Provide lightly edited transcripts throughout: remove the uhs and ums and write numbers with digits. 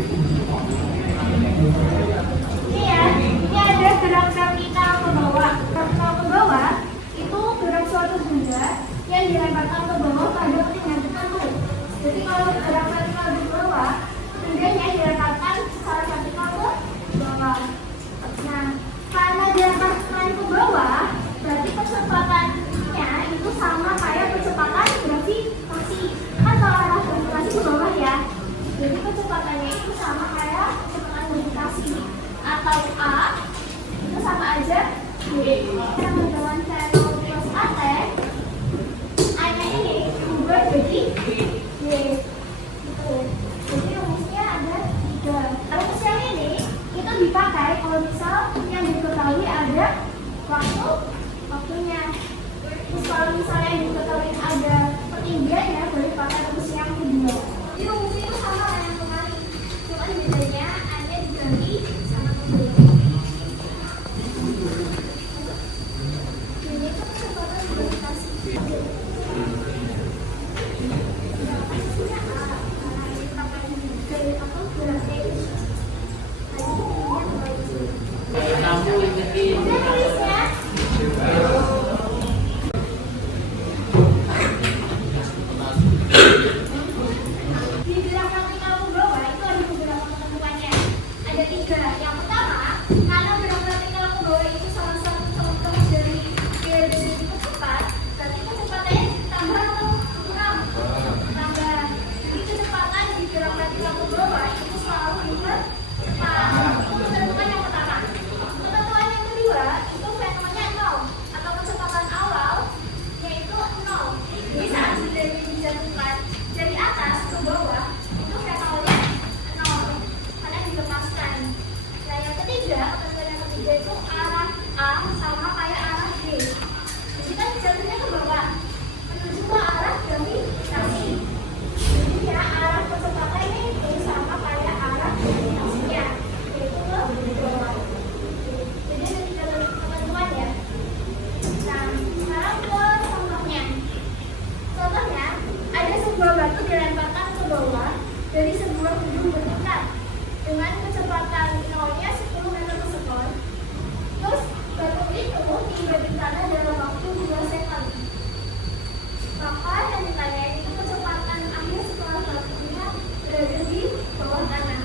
Ini ya, ini ada gerak vertikal ke bawah. Vertikal ke bawah itu gerak suatu benda yang dilemparkan ke bawah pada ketinggian tertentu. Jadi kalau gerak vertikal di bawah, bendanya dilemparkan secara vertikal ke bawah. Nah, karena dilemparkan ke bawah, berarti kecepatannya itu sama kayak kecepatan gravitasi. Kan kalau arah gravitasi ke bawah ya, jadi kecepatannya itu sama kayak kecepatan gravitasi. Atau A itu sama aja B. Sama dengan channel plus AT, A-nya ini berubah jadi Y. Gitu. Jadi rumusnya ada 3. Rumus yang ini itu dipakai kalau misal yang diketahui ada waktunya. Terus kalau misalnya yang diketahui ada ketinggiannya, boleh pakai rumus yang kedua. Jadi rumus itu sama kayak yang kemarin, cuma bedanya A-nya diganti sama kedua. Ini itu kecepatan gravitasi. Dari sebuah gedung bertingkat dengan kecepatan nolnya 10 meter per sekon. Terus batu itu tiba di tanah dalam waktu 2 second. Maka yang ditanya itu kecepatan akhir setelah batunya berada di bawah tanah.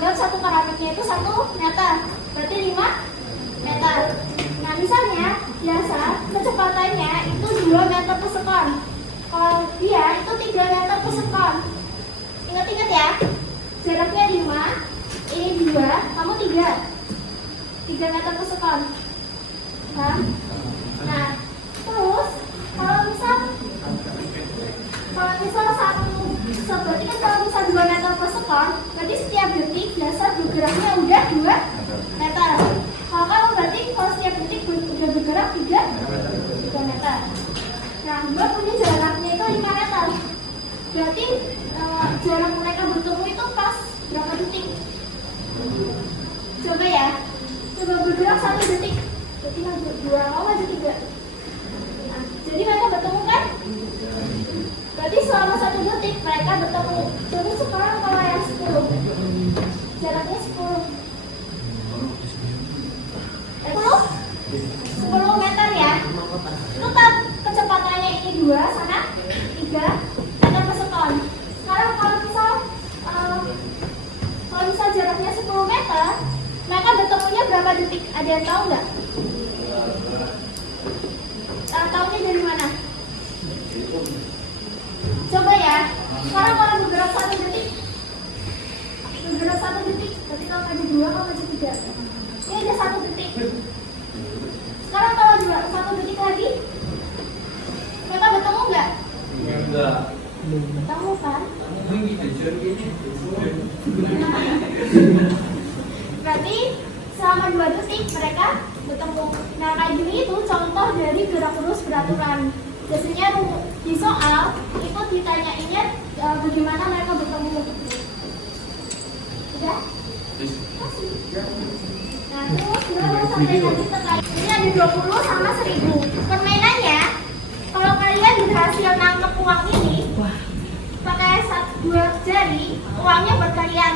anggap satu parameternya itu 1 meter, berarti 5 meter. Nah misalnya biasa kecepatannya itu 2 meter per sekon. Kalau dia itu 3 meter per sekon. Ingat-ingat ya. Jaraknya 5, ini 2, kamu 3 meter per sekon. Nah, terus kalau misal berarti kan kalau misal 2 meter per sekon, berarti setiap detik dasar bergeraknya udah 2 meter. Kalau berarti kalau setiap detik udah bergerak 3 meter. Nah, gue punya jaraknya itu 5 meter. Berarti jarak mereka bertemu itu pas berapa detik? Coba ya. Coba bergerak 1 detik. Berarti maju 2, maju 3. Nah, jadi mereka bertemu kan? Berarti selama 1 detik mereka bertemu. Jadi sekarang kalau yang 10, jaraknya 10 meter ya. Itu kan kecepatannya ini 2 sana 3 meter per sekon. Sekarang kalau misal jaraknya 10 meter, mereka bertemunya berapa detik? Ada yang tahu nggak? Tahunya dari mana? Coba ya. Sekarang kalau bergerak 1 detik, berarti kalau maju 2, kalau maju 3. Ini ada 1 detik. Sekarang kalau 1 detik lagi, mereka bertemu nggak? Enggak. Bertemu kan? Berarti selama 2 detik mereka bertemu. Nah, kayak gini itu contoh dari gerak lurus beraturan. Biasanya di soal itu ditanyainnya bagaimana mereka bertemu. Udah? Masih. Nah, terus sampai nanti terkait ini ada 20 sama 1000. Permainannya, kalau kalian berhasil nangkep uang ini pakai 2 jari, uangnya berkalian.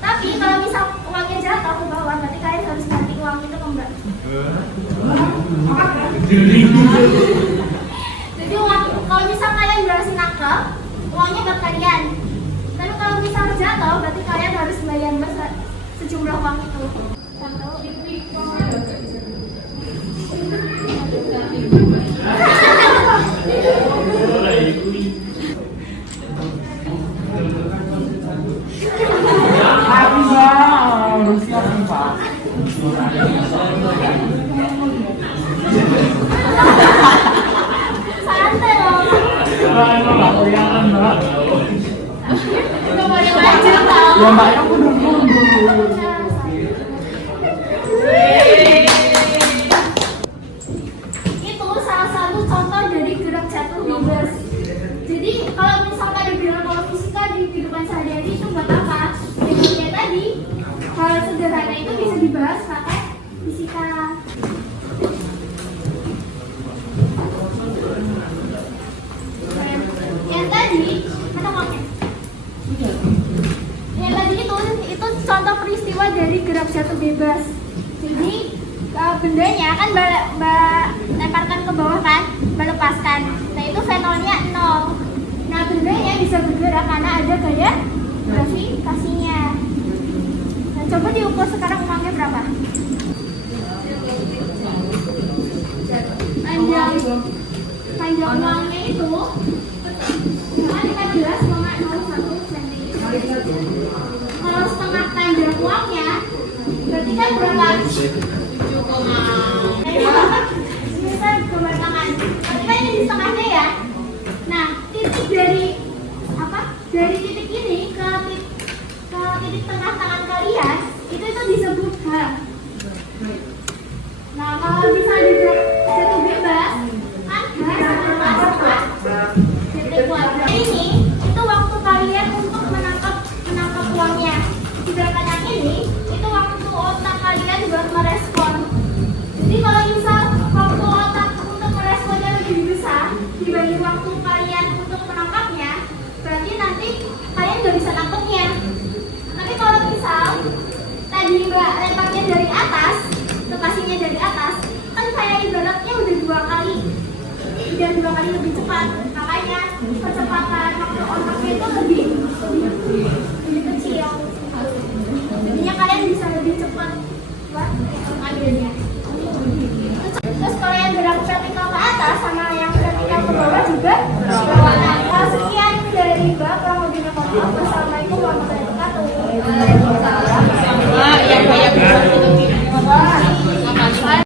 Tapi kalau misal uangnya jatuh ke bawah, berarti kalian harus ganti uang itu ke mbak. Jadi kalau misal kalian berhasil nangkep, uangnya berkalian. Tapi kalau misal jatuh, berarti kalian harus bayar sejumlah uang itu. Santai loh. Udah boleh lanjut tau. Ya mbak, aku dulu. Itu salah satu contoh dari gerak jatuh bebas. Jadi kalau misalkan dibilang kalau fisika di kehidupan sehari-hari itu buat apa? Jadi kayak tadi hal sederhana itu bisa dibahas pakai fisika. Yang tadi mana uangnya? Yang tadi itu contoh peristiwa dari gerak jatuh bebas. Jadi bendanya kan mbak lemparkan ke bawah kan, mbak lepaskan. Nah itu V0-nya 0. Nah bendanya bisa bergerak karena ada gaya gravitasinya. Nah coba diukur sekarang uangnya berapa? Panjang uangnya itu 15,01 cm. Kalau setengah panjang uangnya berarti kan berapa? 7,5. Ini saya gambar tangan. Berarti kan ini di setengahnya ya. Nah, titik dari Dari titik ini ke titik tengah tangan kalian itu disebut H. Nah, kalau bisa jatuh bebas kan H sama titik kuadrat ini itu waktu kalian untuk menangkap uangnya. Sedangkan yang ini itu waktu otak kalian buat merespon. Jadi kalau misal waktu otak untuk meresponnya lebih besar dibanding waktu kalian untuk menangkapnya, berarti nanti kalian nggak bisa nangkepnya. Tapi kalau misal tadi mbak lemparnya dari atas, lokasinya dari atas, kan kayak ibaratnya udah 2 kali lebih cepat. Makanya kecepatan waktu otaknya itu lebih kecil. Jadinya kalian bisa lebih cepat buat ambilnya. Terus kalau yang gerak vertikal ke atas sama yang gerak Assalamualaikum warahmatullahi wabarakatuh. Waalaikumsalam. Sama yang banyak